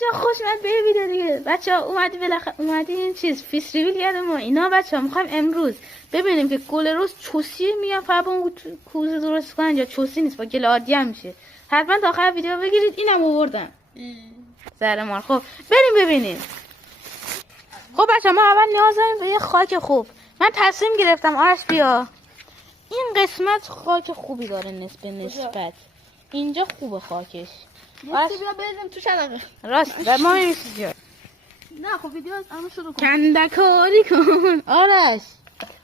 چه خوشمزه ببینید دیگه بچه‌ها اومدین چیز فیس ریویل کرده ما اینا بچه‌ها می‌خوایم امروز ببینیم که گل روز چوسی میان فقط اون کوزه درست کنن یا چوسی نیست با گل عادی هم میشه حتما تا آخر ویدیو بگیرید اینم آوردم زهر مار خب بریم ببینیم خب بچه‌ها ما اول نیاز داریم به یه خاک خوب من تصمیم گرفتم آرش بیا این قسمت خاک خوبی داره نسبت اینجا خوبه خاکش بیا بریم تو شنقه راست ما میمیسی نه خب ویدیو اما شروع کن کندکاری کن آرش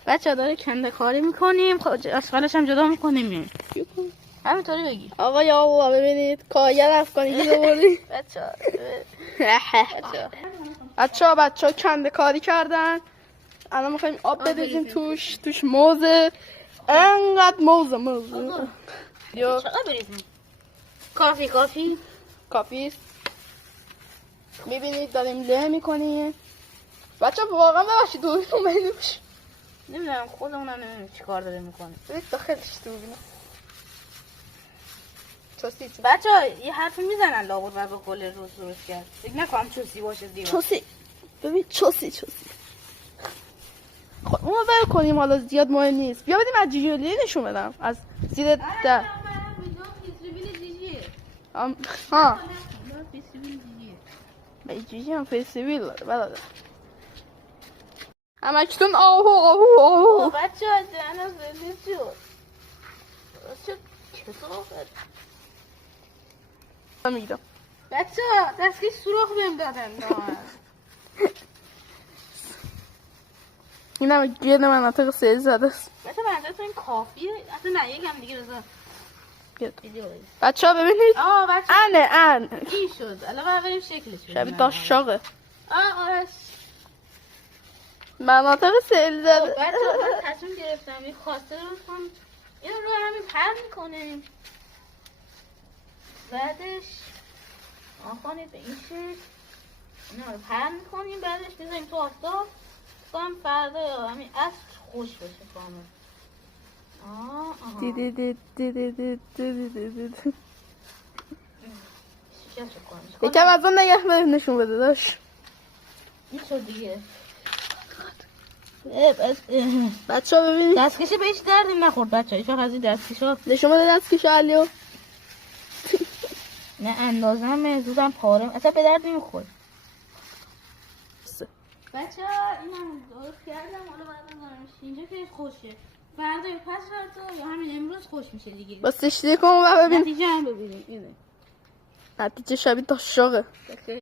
بچه ها داره کندکاری میکنیم خب اسفلش هم جدا میکنیم همینطوری بگی آقا یا الله ببینید کارگر افغانی که دوردی بچه ها کندکاری کردن الان میخوایم آب بریزیم توش موزه انقدر موزه چقدر بریزیم کافیست میبینید داریم له میکنیم بچه واقعا ببخشید دوربین اومدیم نمیدونم خودمونم نمیدونم چی کار داره میکنه برید داخلش دوربین چوسی بچه ها یه حرفی میزنن لابد و به قول روز درست کرد فکر نکنم چوسی باشه زیبا چوسی ببین چوسی خب اونو ول کنیم حالا زیاد مهم نیست بیا بدیم از جیجولی نشون بدم از زیر در ها به جیجی هم فیسیویل داره برادر همکتون آهو بچه ها جانا زنده شد میگیرم بچه ها دستگی سوراخ بهم دادن این همه گرد مناطق سیل زده است بچه بنده تو این کافیه حتی نه یکم دیگه بذار بچه ها ببینید بچه ان این شد الان بریم شکلش شبیه داشاقه آرش مناطق سیل زده بچه ها من تصمیم گرفتم این خواسته رو کنم این رو همین پر میکنیم بعدش آخوانید به این شکل اینا رو پر میکنیم بعدش میزنیم تو آفتاب کنم فردا یا همین عصر خوش بشه کامل یکم از اون نگه نشون بده داشت این شد دیگه بچه ها ببینید دستکشه بهش دردی نخورد بچه ها ایش از این دستکشه ها نشون بده دستکشه علیو نه اندازم زودم پارم اصلا به درد نمیخورد بچه ها این هم درست کردم حالا باید بذارمش اینجا که خوشه فردا یا پس فردا یا همین امروز خوش میشه دیگه با سشتی کن و ببین نتیجه هم ببینیم اینه نتیجه شبیه داشاقه